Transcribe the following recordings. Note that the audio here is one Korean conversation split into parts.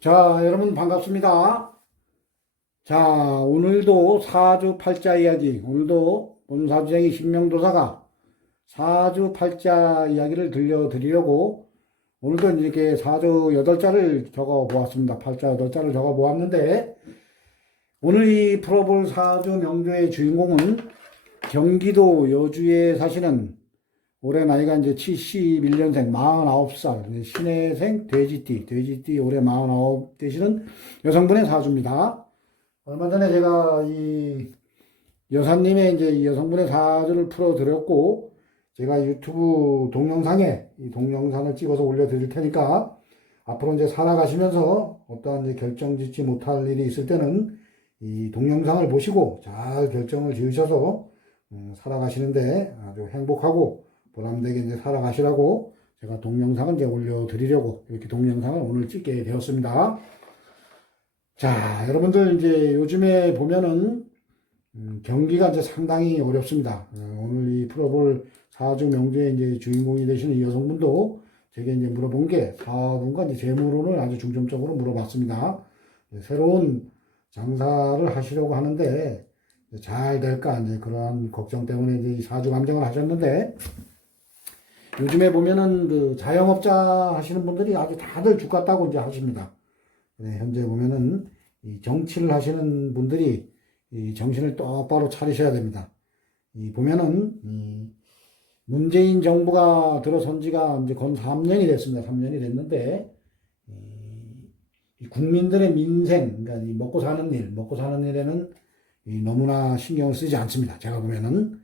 자, 여러분 반갑습니다. 자, 오늘도 사주팔자 이야기, 오늘도 본사주쟁이 신명도사가 사주팔자 이야기를 들려드리려고 오늘도 이렇게 사주 8자를 적어 보았습니다. 팔자 8자를 적어 보았는데 오늘 이 풀어볼 사주 명조의 주인공은 경기도 여주에 사시는 올해 나이가 이제 71년생 49살 신해생 돼지띠 올해 49 되시는 여성분의 사주입니다. 얼마 전에 제가 이 여사님의 이제 이 여성분의 사주를 풀어드렸고 제가 유튜브 동영상에 이 동영상을 찍어서 올려드릴 테니까 앞으로 이제 살아가시면서 어떠한 이제 결정 짓지 못할 일이 있을 때는 이 동영상을 보시고 잘 결정을 지으셔서 살아가시는데 아주 행복하고 보람되게 이제 살아가시라고 제가 동영상을 이제 올려드리려고 이렇게 동영상을 오늘 찍게 되었습니다. 자, 여러분들 이제 요즘에 보면은 경기가 이제 상당히 어렵습니다. 오늘 이 풀어볼 사주 명조의 이제 주인공이 되시는 이 여성분도 제게 이제 물어본 게 사업과 이제 재물운을 아주 중점적으로 물어봤습니다. 새로운 장사를 하시려고 하는데 잘 될까 이제 그러한 걱정 때문에 이제 사주 감정을 하셨는데 요즘에 보면은 그 자영업자 하시는 분들이 아주 다들 주가 따고 이제 하십니다. 네, 현재 보면은 이 정치를 하시는 분들이 이 정신을 똑바로 차리셔야 됩니다. 이 보면은 문재인 정부가 들어선 지가 이제 건 3년이 됐습니다. 3년이 됐는데 이 국민들의 민생, 그러니까 이 먹고 사는 일에는 이 너무나 신경을 쓰지 않습니다. 제가 보면은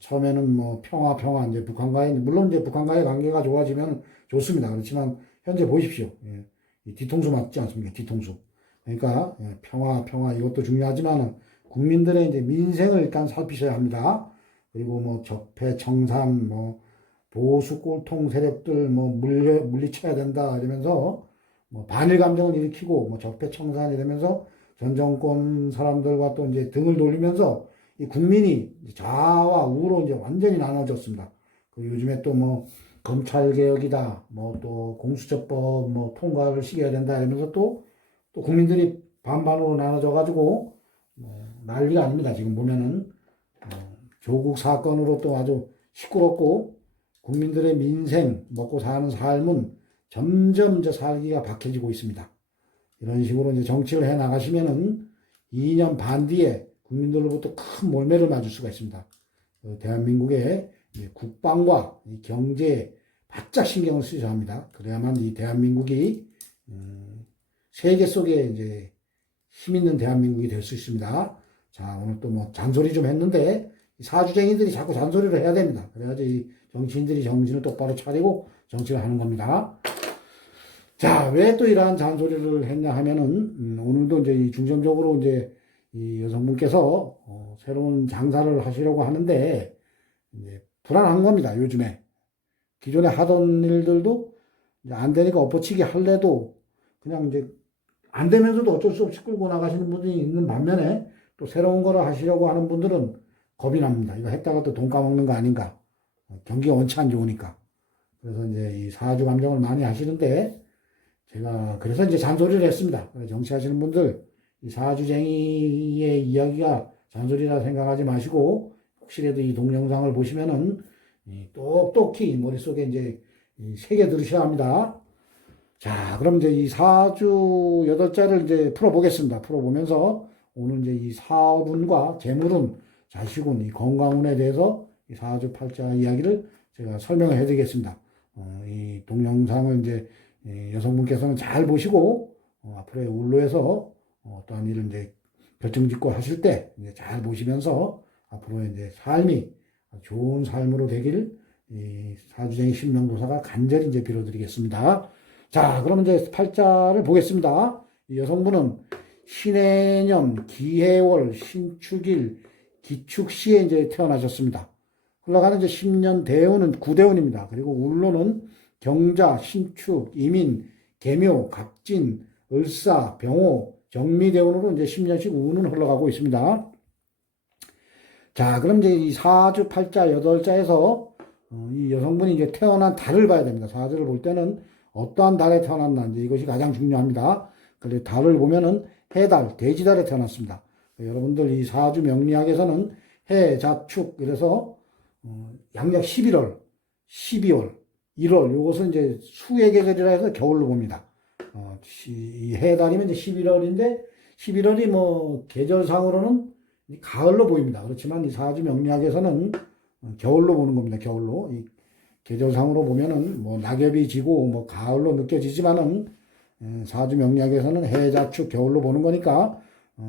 처음에는 뭐 평화 이제 북한과의 물론 이제 북한과의 관계가 좋아지면 좋습니다. 그렇지만 현재 보십시오. 예, 이 뒤통수 맞지 않습니까? 뒤통수. 그러니까 예, 평화 이것도 중요하지만 국민들의 이제 민생을 일단 살피셔야 합니다. 그리고 뭐 적폐 청산 뭐 보수 꼴통 세력들 뭐 물리쳐야 된다 이러면서 뭐 반일 감정을 일으키고 뭐 적폐 청산 이러면서 전 정권 사람들과 또 이제 등을 돌리면서 이 국민이 좌와 우로 이제 완전히 나눠졌습니다. 그 요즘에 또 뭐 검찰 개혁이다, 뭐 또 공수처법 뭐 통과를 시켜야 된다 이러면서 또 국민들이 반반으로 나눠져 가지고 난리가 아닙니다. 지금 보면은 조국 사건으로 또 아주 시끄럽고 국민들의 민생 먹고 사는 삶은 점점 이제 살기가 박해지고 있습니다. 이런 식으로 이제 정치를 해 나가시면은 2년 반 뒤에 국민들로부터 큰 몰매를 맞을 수가 있습니다. 대한민국의 국방과 경제에 바짝 신경을 쓰셔야 합니다. 그래야만 이 대한민국이 세계 속에 이제 힘 있는 대한민국이 될 수 있습니다. 자, 오늘 또 뭐 잔소리 좀 했는데 사주쟁이들이 자꾸 잔소리를 해야 됩니다. 그래야지 정치인들이 정신을 똑바로 차리고 정치를 하는 겁니다. 자, 왜 또 이러한 잔소리를 했냐 하면은 오늘도 이제 중점적으로 이제 이 여성분께서 새로운 장사를 하시려고 하는데 이제 불안한 겁니다. 요즘에 기존에 하던 일들도 이제 안 되니까 엎어치기 할래도 그냥 이제 안 되면서도 어쩔 수 없이 끌고 나가시는 분들이 있는 반면에 또 새로운 거를 하시려고 하는 분들은 겁이 납니다. 이거 했다가 또 돈 까먹는 거 아닌가. 경기가 원치 안 좋으니까. 그래서 이제 이 사주 감정을 많이 하시는데 제가 그래서 이제 잔소리를 했습니다. 정치하시는 분들 이 사주쟁이의 이야기가 잔소리라 생각하지 마시고 혹시라도 이 동영상을 보시면은 똑똑히 머릿속에 이제 새겨 들으셔야 합니다. 자, 그럼 이제 이 사주 8자를 이제 풀어보겠습니다. 풀어보면서 오늘 이제 이 사업운과 재물운, 자식운, 이 건강운에 대해서 이 사주 8자 이야기를 제가 설명을 해드리겠습니다. 이 동영상을 이제 여성분께서는 잘 보시고 앞으로의 운로에서 어떠한 일을 이제 결정짓고 하실 때 잘 보시면서 앞으로 이제 삶이 좋은 삶으로 되길 이 사주쟁이 신명도사가 간절히 이제 빌어드리겠습니다. 자, 그럼 이제 팔자를 보겠습니다. 이 여성분은 신해년, 기해월, 신축일, 기축시에 이제 태어나셨습니다. 흘러가는 이제 10년 대운은 구대운입니다. 그리고 울로는 경자, 신축, 이민, 계묘, 갑진, 을사, 병호, 정미대운으로 이제 10년씩 운은 흘러가고 있습니다. 자, 그럼 이제 이 사주 팔자 8자에서 이 여성분이 이제 태어난 달을 봐야 됩니다. 사주를 볼 때는 어떠한 달에 태어났나 이제 이것이 가장 중요합니다. 그리고 달을 보면은 해달, 돼지달에 태어났습니다. 여러분들 이 사주 명리학에서는 해, 자, 축, 그래서 양력 11월, 12월, 1월, 요것은 이제 수의 계절이라 해서 겨울로 봅니다. 이 해달이면 이제 11월인데, 11월이 뭐, 계절상으로는 가을로 보입니다. 그렇지만 이 사주 명리학에서는 겨울로 보는 겁니다. 겨울로. 이 계절상으로 보면은 뭐, 낙엽이 지고 뭐, 가을로 느껴지지만은, 사주 명리학에서는 해자축 겨울로 보는 거니까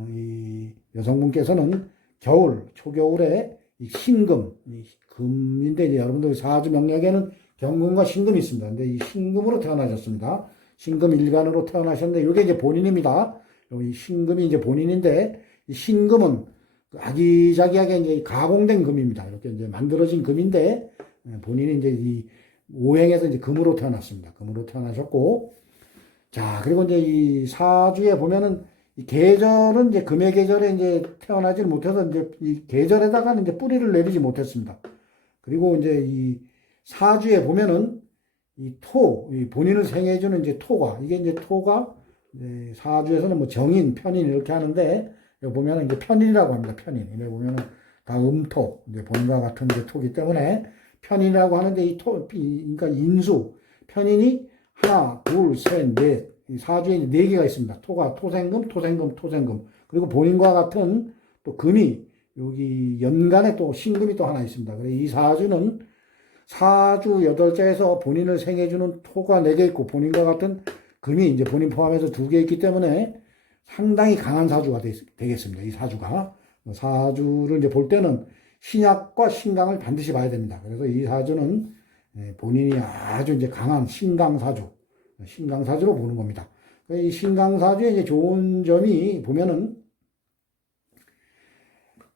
이 여성분께서는 겨울 초겨울에 이 신금 이 금인데 이제 여러분들 사주 명리학에는 경금과 신금이 있습니다. 근데 이 신금으로 태어나셨습니다. 신금 일간으로 태어나셨는데 이게 이제 본인입니다. 이 신금이 이제 본인인데 이 신금은 아기자기하게 이제 가공된 금입니다. 이렇게 이제 만들어진 금인데 본인이 이제 이 오행에서 이제 금으로 태어났습니다. 금으로 태어나셨고 자, 그리고 이제 이 사주에 보면은 이 계절은 이제 금의 계절에 이제 태어나지 못해서 이제 이 계절에다가는 이제 뿌리를 내리지 못했습니다. 그리고 이제 이 사주에 보면은 이 이 본인을 생해주는 이제 토가, 이게 이제 토가 이제 사주에서는 뭐 정인, 편인 이렇게 하는데 여기 보면은 이제 편인이라고 합니다. 편인. 여기 보면은 다 음토, 이제 본과 같은 이제 토기 때문에 편인이라고 하는데 이 그러니까 인수, 편인이 하나, 둘, 셋, 넷. 사주에 네 개가 있습니다. 토가 토생금, 토생금, 토생금. 그리고 본인과 같은 또 금이 여기 연간에 또 신금이 또 하나 있습니다. 그래서 이 사주는 사주 여덟자에서 본인을 생해주는 토가 네 개 있고 본인과 같은 금이 이제 본인 포함해서 두 개 있기 때문에 상당히 강한 사주가 되겠습니다. 이 사주가. 사주를 이제 볼 때는 신약과 신강을 반드시 봐야 됩니다. 그래서 이 사주는 본인이 아주 이제 강한 신강사주로 보는 겁니다. 이 신강사주의 이제 좋은 점이 보면은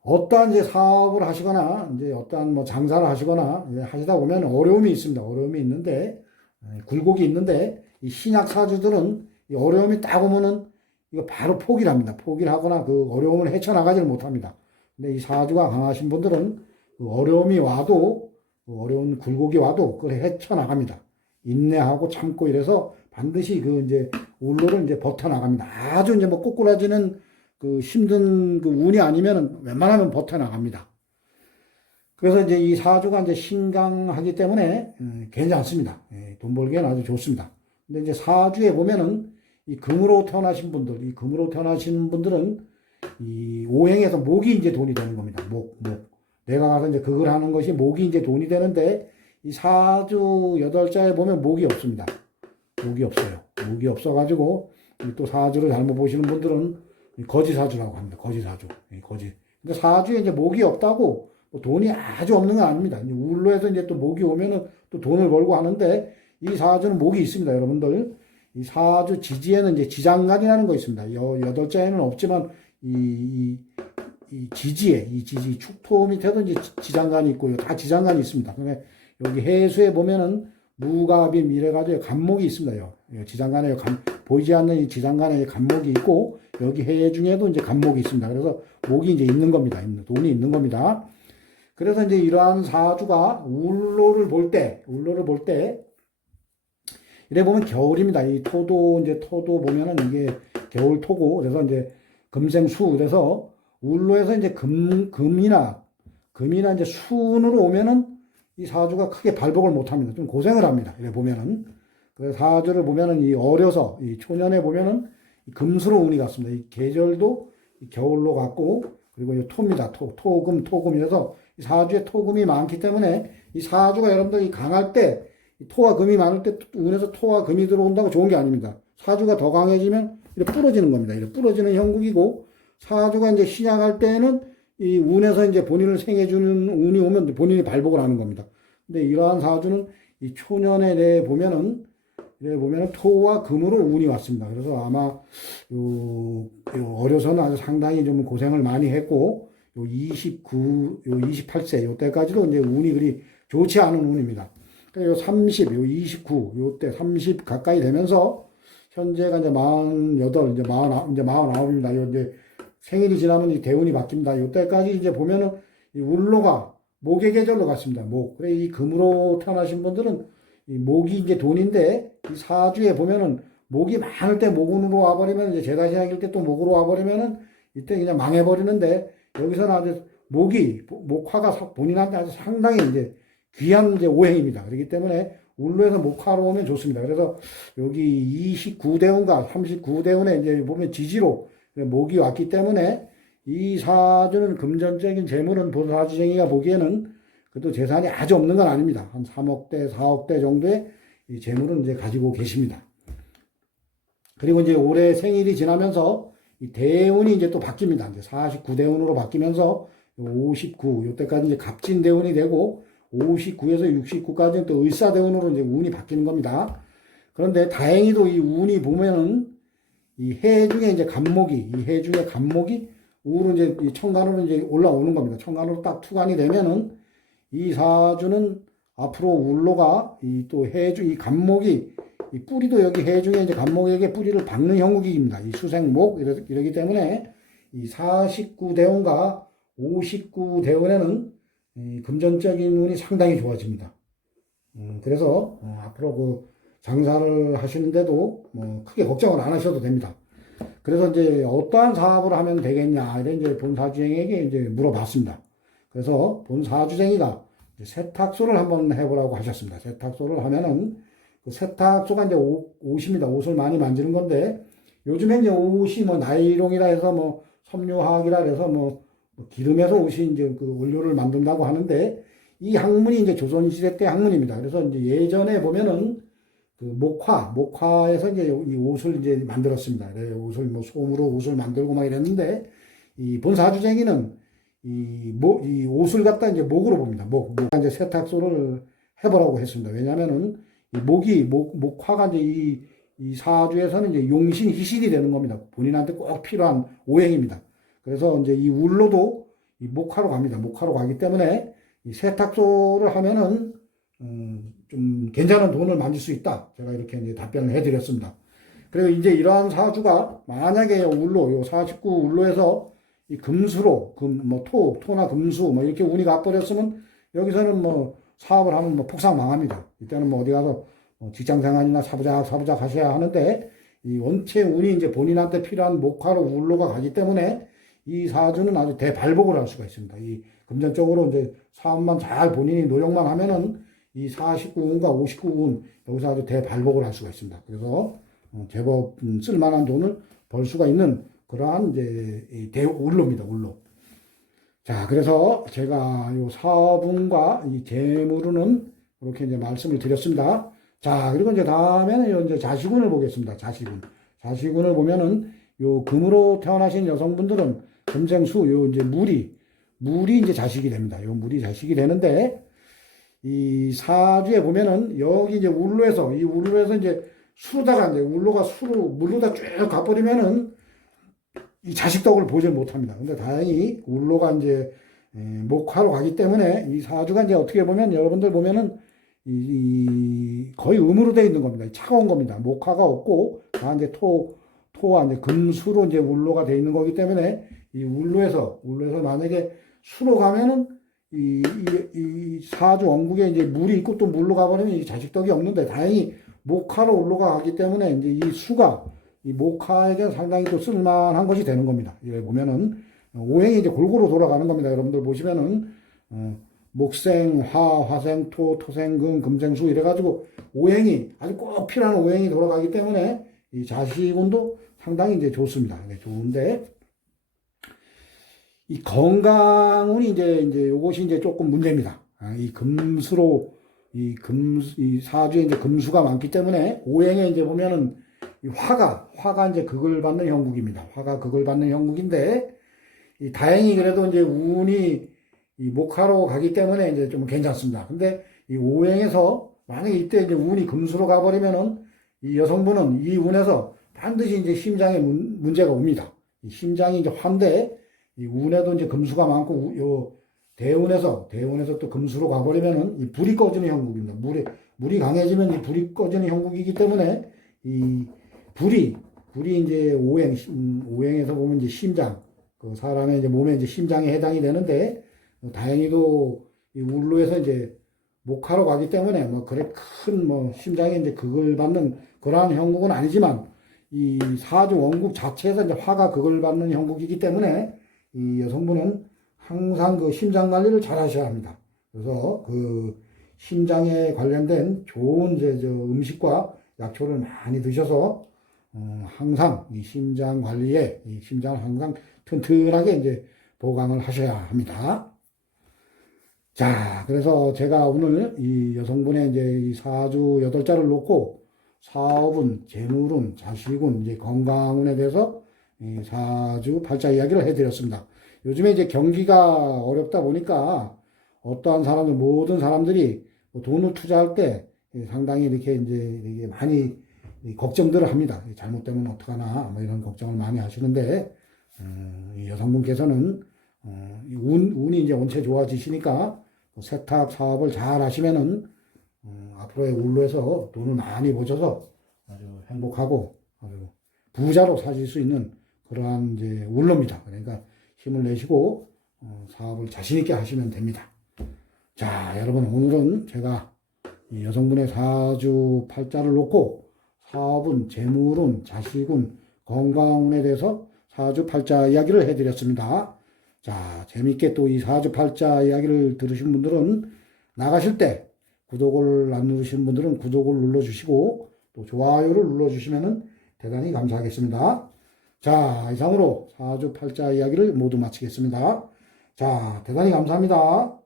어떠한 이제 사업을 하시거나 이제 어떠한 뭐 장사를 하시거나 하시다 보면 어려움이 있습니다. 어려움이 있는데 굴곡이 있는데 이 신약 사주들은 이 어려움이 딱 오면은 이거 바로 포기를 합니다. 포기를 하거나 그 어려움을 헤쳐나가지를 못합니다. 근데 이 사주가 강하신 분들은 그 어려움이 와도 그 어려운 굴곡이 와도 그걸 헤쳐나갑니다. 인내하고 참고 이래서 반드시 그 이제 울로를 이제 버텨나갑니다. 아주 이제 뭐 꼬꾸라지는 그 힘든 그 운이 아니면은 웬만하면 버텨나갑니다. 그래서 이제 이 사주가 이제 신강하기 때문에 괜찮습니다. 돈 벌기에는 아주 좋습니다. 근데 이제 사주에 보면은 이 금으로 태어나신 분들, 이 금으로 태어나신 분들은 이 오행에서 목이 이제 돈이 되는 겁니다. 목. 내가 가서 이제 그걸 하는 것이 목이 이제 돈이 되는데 이 사주 여덟자에 보면 목이 없습니다. 목이 없어요. 목이 없어가지고 또 사주를 잘못 보시는 분들은 거지사주라고 합니다. 거지사주. 거지. 근데 사주에 이제 목이 없다고 돈이 아주 없는 건 아닙니다. 울로에서 이제 또 목이 오면은 또 돈을 벌고 하는데 이 사주는 목이 있습니다. 여러분들. 이 사주 지지에는 이제 지장간이라는 거 있습니다. 여덟자에는 없지만 이 지지에, 축토 밑에도 이제 지장간이 있고요. 다 지장간이 있습니다. 그러면 여기 해수에 보면은 무갑이 미래가지고 간목이 있습니다. 지장간에 보이지 않는 이 지장간에 간목이 있고 여기 해 중에도 이제 간목이 있습니다. 그래서 목이 이제 있는 겁니다. 돈이 있는 겁니다. 그래서 이제 이러한 사주가 울로를 볼 때 이래 보면 겨울입니다. 이 토도 보면은 이게 겨울 토고 그래서 이제 금생수 그래서 울로에서 이제 금이나 이제 순으로 오면은 이 사주가 크게 발복을 못 합니다. 좀 고생을 합니다. 이래 보면은. 그래서 사주를 보면은 이 어려서, 이 초년에 보면은 금수로 운이 갔습니다. 이 계절도 겨울로 갔고, 그리고 이 토입니다. 토금이라서 이 사주에 토금이 많기 때문에 이 사주가 여러분들이 강할 때, 토와 금이 많을 때 운에서 토와 금이 들어온다고 좋은 게 아닙니다. 사주가 더 강해지면 이렇게 부러지는 겁니다. 이렇게 부러지는 형국이고, 사주가 이제 시작할 때는 이 운에서 이제 본인을 생해주는 운이 오면 본인이 발복을 하는 겁니다. 근데 이러한 사주는 이 초년에 내에 보면은 토와 금으로 운이 왔습니다. 그래서 아마 요 어려서는 아주 상당히 좀 고생을 많이 했고 요 28세 요때까지도 이제 운이 그리 좋지 않은 운입니다. 그러니까 요 30, 요 29, 요때 30 가까이 되면서 현재가 이제 48, 이제 49입니다. 요 이제 생일이 지나면 이 대운이 바뀝니다. 요때까지 이제 보면은 이 울로가 목의 계절로 갔습니다. 목. 그래 이 금으로 태어나신 분들은 이 목이 이제 돈인데 이 사주에 보면은 목이 많을 때 목운으로 와버리면 이제 제다시작일 때 또 목으로 와버리면은 이때 그냥 망해버리는데 여기서는 아주 목화가 본인한테 아주 상당히 이제 귀한 이제 오행입니다. 그렇기 때문에 울로에서 목화로 오면 좋습니다. 그래서 여기 29대운과 39대운에 이제 보면 지지로 목이 왔기 때문에 이 사주는 금전적인 재물은 본사주쟁이가 보기에는 그래도 재산이 아주 없는 건 아닙니다. 한 3억대, 4억대 정도의 이 재물은 이제 가지고 계십니다. 그리고 이제 올해 생일이 지나면서 이 대운이 이제 또 바뀝니다. 이제 49대운으로 바뀌면서 59, 요때까지 이제 갑진대운이 되고 59에서 69까지는 또 을사대운으로 이제 운이 바뀌는 겁니다. 그런데 다행히도 이 운이 보면은 이 해 중에 이제 이 해 중에 간목이 우로 이제 이 천간으로 이제 올라오는 겁니다. 천간으로 딱 투간이 되면은 이 사주는 앞으로 울로가 이 또 해주 이 간목이 이 뿌리도 여기 해 중에 이제 간목에게 뿌리를 박는 형국입니다. 이 수생목 이러기 때문에 이 49대운과 59대운에는 이 금전적인 운이 상당히 좋아집니다. 그래서 앞으로 그 장사를 하시는데도 뭐 크게 걱정을 안 하셔도 됩니다. 그래서 이제 어떠한 사업을 하면 되겠냐 이런 이제 본사주쟁이에게 이제 물어봤습니다. 그래서 본사주쟁이가 세탁소를 한번 해보라고 하셨습니다. 세탁소를 하면은 그 세탁소가 이제 옷입니다. 옷을 많이 만지는 건데 요즘에 이제 옷이 뭐 나일론이라 해서 뭐 섬유화학이라 해서 뭐 기름에서 옷이 이제 그 원료를 만든다고 하는데 이 학문이 이제 조선시대 때 학문입니다. 그래서 이제 예전에 보면은 그 목화에서 이제 이 옷을 이제 만들었습니다. 옷을 뭐 솜으로 옷을 만들고 막 이랬는데 이 본사주쟁이는 이 옷을 갖다 이제 목으로 봅니다. 이제 세탁소를 해보라고 했습니다. 왜냐면은 이 목화가 이제 이 사주에서는 이제 용신 희신이 되는 겁니다. 본인한테 꼭 필요한 오행입니다. 그래서 이제 이 울로도 이 목화로 갑니다. 목화로 가기 때문에 이 세탁소를 하면은 좀 괜찮은 돈을 만질 수 있다. 제가 이렇게 이제 답변을 해드렸습니다. 그리고 이제 이러한 사주가 만약에 울로, 요 49 울로에서 이 금수로, 토나 금수, 뭐 이렇게 운이 가버렸으면 여기서는 뭐 사업을 하면 뭐 폭삭 망합니다. 이때는 뭐 어디 가서 직장 생활이나 사부작 하셔야 하는데 이 원체 운이 이제 본인한테 필요한 목화로 울로가 가기 때문에 이 사주는 아주 대발복을 할 수가 있습니다. 이 금전적으로 이제 사업만 잘 본인이 노력만 하면은 이 49운과 59운 여기서 아주 대발복을 할 수가 있습니다. 그래서 제법 쓸만한 돈을 벌 수가 있는 그러한 이제 대울로입니다. 울로. 자, 그래서 제가 요 사업운과 이 재물운은 이렇게 이제 말씀을 드렸습니다. 자, 그리고 이제 다음에는 이제 자식운을 보겠습니다. 자식운을 보면은 요 금으로 태어나신 여성분들은 금생수, 요 이제 물이 이제 자식이 됩니다. 요 물이 자식이 되는데 이 사주에 보면은 여기 이제 울로에서 이제 수로다가 이제 물로가 물로다 쭉 가버리면은 이 자식덕을 보지 못합니다. 근데 다행히 울로가 이제 목화로 가기 때문에 이 사주가 이제 어떻게 보면 여러분들 보면은 거의 음으로 되어 있는 겁니다. 차가운 겁니다. 목화가 없고 다 이제 토와 이제 금수로 이제 울로가 되어 있는 거기 때문에 이 울로에서 만약에 수로 가면은 이 사주 원국에 이제 물이 있고 또 물로 가버리면 이 자식덕이 없는데 다행히 목화로 울로가 가기 때문에 이제 이 수가 이 목화에게 상당히 또 쓸만한 것이 되는 겁니다. 여기 보면은 오행이 이제 골고루 돌아가는 겁니다. 여러분들 보시면은 목생, 화생, 토생, 금생, 수 이래가지고 오행이 아주 꼭 필요한 오행이 돌아가기 때문에 이 자식운도 상당히 이제 좋습니다. 좋은데 이 건강운이 이제 요것이 이제 조금 문제입니다. 이 금수로 이 사주에 이제 금수가 많기 때문에 오행에 이제 보면은 이 화가 이제 극을 받는 형국입니다. 화가 극을 받는 형국인데 이 다행히 그래도 이제 운이 이 목화로 가기 때문에 이제 좀 괜찮습니다. 근데 이 오행에서 만약에 이때 이제 운이 금수로 가버리면은 이 여성분은 이 운에서 반드시 이제 심장에 문제가 옵니다. 이 심장이 이제 환데 이 운에도 이제 금수가 많고 요 대운에서 또 금수로 가버리면은 이 불이 꺼지는 형국입니다. 물이 강해지면 이 불이 꺼지는 형국이기 때문에 이 불이 이제 오행에서 보면 이제 심장, 그 사람의 이제 몸에 이제 심장에 해당이 되는데, 다행히도 이 울로에서 이제 목하러 가기 때문에 뭐 그래 큰 뭐 심장에 이제 극을 받는 그러한 형국은 아니지만 이 사주 원국 자체에서 이제 화가 극을 받는 형국이기 때문에 이 여성분은 항상 그 심장 관리를 잘 하셔야 합니다. 그래서 그 심장에 관련된 좋은 이제 저 음식과 약초를 많이 드셔서 항상 이 심장 관리에 이 심장을 항상 튼튼하게 이제 보강을 하셔야 합니다. 자, 그래서 제가 오늘 이 여성분의 이제 이 사주 8자를 놓고 사업운, 재물운, 자식운, 이제 건강운에 대해서 이 사주 8자 이야기를 해드렸습니다. 요즘에 이제 경기가 어렵다 보니까 어떠한 사람들, 모든 사람들이 뭐 돈을 투자할 때 상당히 이렇게 이제 많이 걱정들을 합니다. 잘못되면 어떡하나, 뭐 이런 걱정을 많이 하시는데, 이 여성분께서는, 운이 이제 원체 좋아지시니까 세탁 사업을 잘 하시면은, 앞으로의 운로에서 돈을 많이 버셔서 아주 행복하고 아주 부자로 사실 수 있는 그러한 이제 운로입니다. 그러니까 힘을 내시고, 사업을 자신있게 하시면 됩니다. 자, 여러분, 오늘은 제가 이 여성분의 사주 팔자를 놓고 사업운, 재물운, 자식운, 건강운에 대해서 사주 팔자 이야기를 해드렸습니다. 자, 재밌게 또 이 사주 팔자 이야기를 들으신 분들은 나가실 때 구독을 안 누르신 분들은 구독을 눌러주시고 또 좋아요를 눌러주시면 대단히 감사하겠습니다. 자, 이상으로 사주 팔자 이야기를 모두 마치겠습니다. 자, 대단히 감사합니다.